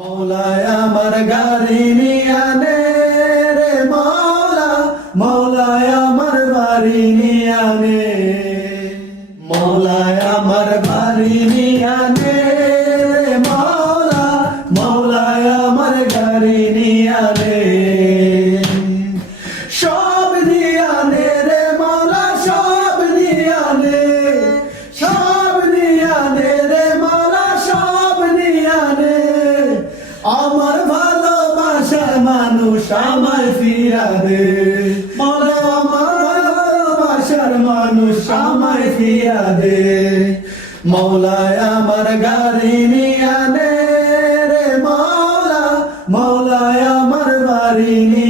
মৌলায় আমার গাড়ি নিয়ানে রে মৌলা মৌলায় আমার বাড়ি নিয়ানে মৌলায় আমার বাড়ি আমার ভালোবাসার মানুষ আমার ফিরা দে মৌলা আমার ভালোবাসার মানুষ আমার ফিরা দে মৌলায় আমার গাড়ি নিয়ানে রে মৌলা। মৌলায় আমার বাড়ি নিয়ানে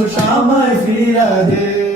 মানুষ আমায় ফিরা দে।